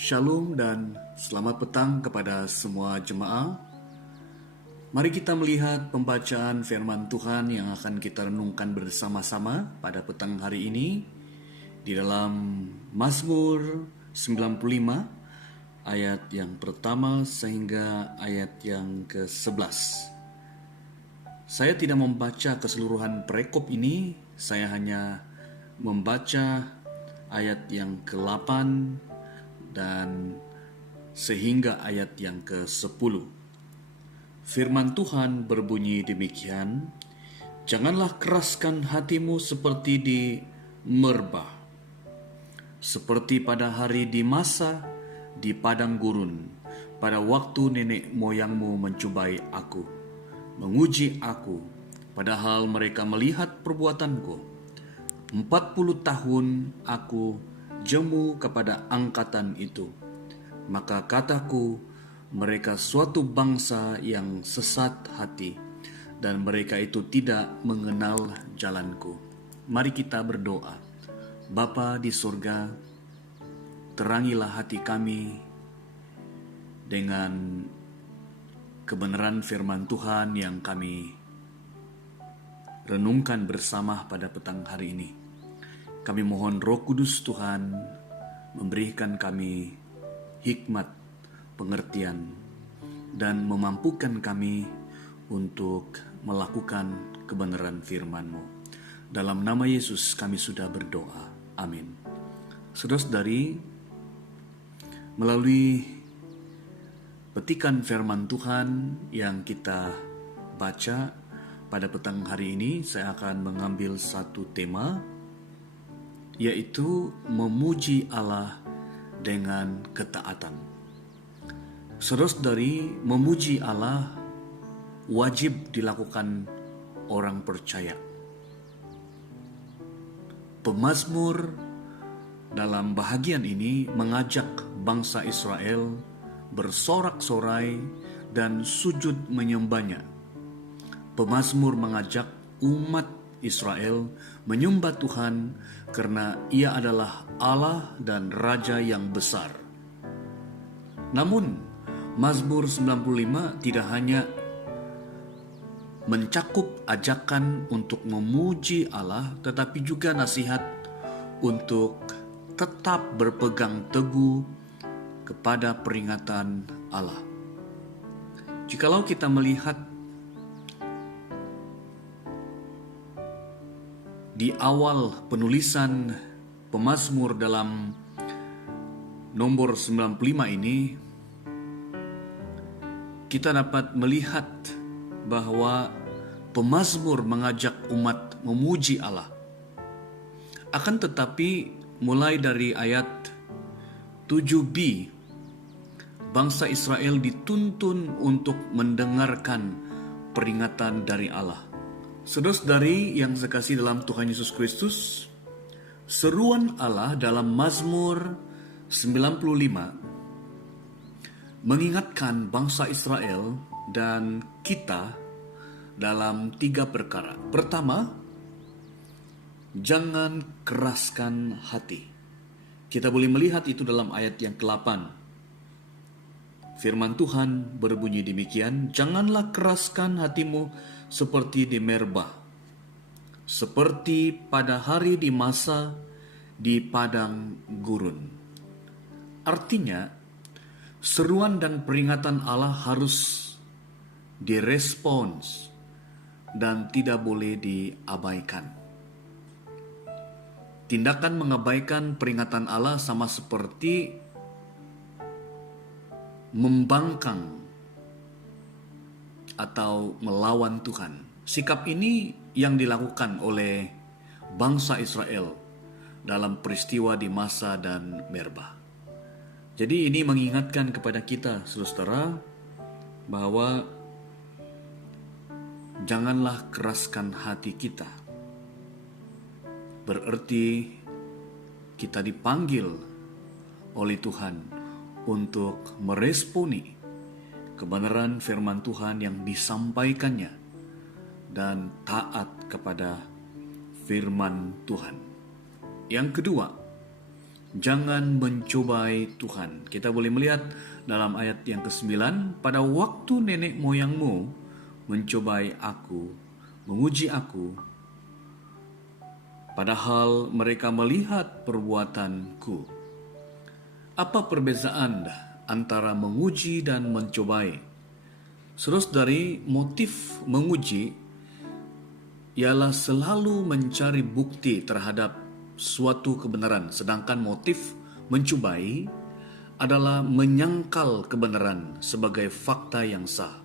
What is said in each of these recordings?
Shalom dan selamat petang kepada semua jemaah. Mari kita melihat pembacaan firman Tuhan yang akan kita renungkan bersama-sama pada petang hari ini di dalam Mazmur 95 ayat yang pertama sehingga ayat yang ke-11. Saya tidak membaca keseluruhan perekop ini, saya hanya membaca ayat yang ke-8 dan sehingga ayat yang ke-10. Firman Tuhan berbunyi demikian, "Janganlah keraskan hatimu seperti di Merbah, seperti pada hari di masa di padang gurun, pada waktu nenek moyangmu mencobai aku, menguji aku, padahal mereka melihat perbuatanku. 40 tahun aku jemu kepada angkatan itu. Maka kataku, mereka suatu bangsa yang sesat hati, dan mereka itu tidak mengenal jalanku." Mari kita berdoa. Bapa di surga, terangilah hati kami dengan kebenaran firman Tuhan yang kami renungkan bersama pada petang hari ini. Kami mohon Roh Kudus Tuhan memberikan kami hikmat, pengertian, dan memampukan kami untuk melakukan kebenaran firman-Mu. Dalam nama Yesus kami sudah berdoa. Amin. Saudara-saudari, melalui petikan firman Tuhan yang kita baca pada petang hari ini, saya akan mengambil satu tema, yaitu memuji Allah dengan ketaatan. Saudara-saudari, memuji Allah wajib dilakukan orang percaya. Pemazmur dalam bahagian ini mengajak bangsa Israel bersorak-sorai dan sujud menyembahnya. Pemazmur mengajak umat Israel menyembah Tuhan karena Ia adalah Allah dan Raja yang besar. Namun, Mazmur 95 tidak hanya mencakup ajakan untuk memuji Allah, tetapi juga nasihat untuk tetap berpegang teguh kepada peringatan Allah. Jikalau kita melihat di awal penulisan pemazmur dalam nomor 95 ini, kita dapat melihat bahwa pemazmur mengajak umat memuji Allah. Akan tetapi mulai dari ayat 7b, bangsa Israel dituntun untuk mendengarkan peringatan dari Allah. Saudara-saudari yang sekasih dalam Tuhan Yesus Kristus, seruan Allah dalam Mazmur 95 mengingatkan bangsa Israel dan kita dalam 3 perkara. Pertama, jangan keraskan hati. Kita boleh melihat itu dalam ayat yang ke-8. Firman Tuhan berbunyi demikian, "Janganlah keraskan hatimu seperti di Merbah, seperti pada hari di masa di padang gurun." Artinya, seruan dan peringatan Allah harus direspons dan tidak boleh diabaikan. Tindakan mengabaikan peringatan Allah sama seperti membangkang atau melawan Tuhan. Sikap ini yang dilakukan oleh bangsa Israel dalam peristiwa di Masa dan Merbah. Jadi ini mengingatkan kepada kita, saudara, bahwa janganlah keraskan hati kita. Berarti kita dipanggil oleh Tuhan untuk meresponi kebenaran firman Tuhan yang disampaikannya dan taat kepada firman Tuhan. Yang kedua, Jangan mencobai Tuhan. Kita boleh melihat dalam ayat yang ke-9, pada waktu nenek moyangmu mencobai aku, menguji aku, padahal mereka melihat perbuatanku. Apa perbezaan antara menguji dan mencobai? Saudara-saudari, motif menguji ialah selalu mencari bukti terhadap suatu kebenaran, sedangkan motif mencobai adalah menyangkal kebenaran sebagai fakta yang sah.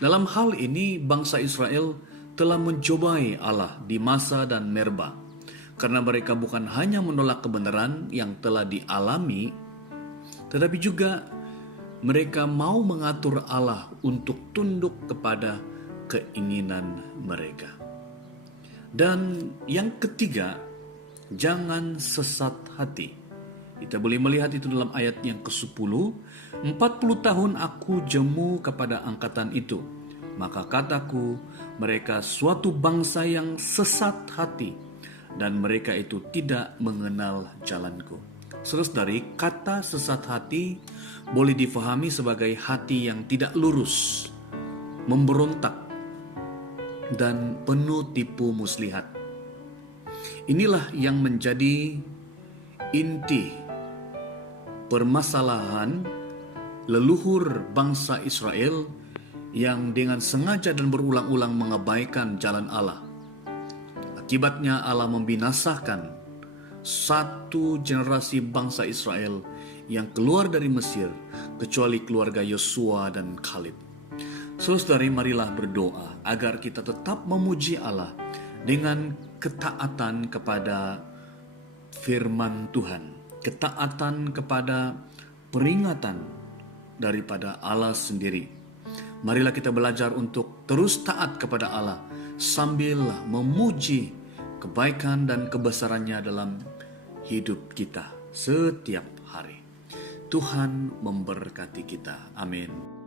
Dalam hal ini, bangsa Israel telah mencobai Allah di Masa dan Merba, karena mereka bukan hanya menolak kebenaran yang telah dialami, tetapi juga mereka mau mengatur Allah untuk tunduk kepada keinginan mereka. Dan yang ketiga, jangan sesat hati. Kita boleh melihat itu dalam ayat yang ke-10. 40 tahun aku jemu kepada angkatan itu. Maka kataku, mereka suatu bangsa yang sesat hati, dan mereka itu tidak mengenal jalanku. Saudara-saudari, kata sesat hati boleh difahami sebagai hati yang tidak lurus, memberontak, dan penuh tipu muslihat. Inilah yang menjadi inti permasalahan leluhur bangsa Israel yang dengan sengaja dan berulang-ulang mengabaikan jalan Allah. Akibatnya Allah membinasakan satu generasi bangsa Israel yang keluar dari Mesir, kecuali keluarga Yosua dan Kaleb. Saudari, marilah berdoa agar kita tetap memuji Allah dengan ketaatan kepada firman Tuhan, ketaatan kepada peringatan daripada Allah sendiri. Marilah kita belajar untuk terus taat kepada Allah sambil memuji kebaikan dan kebesarannya dalam hidup kita setiap hari. Tuhan memberkati kita. Amin.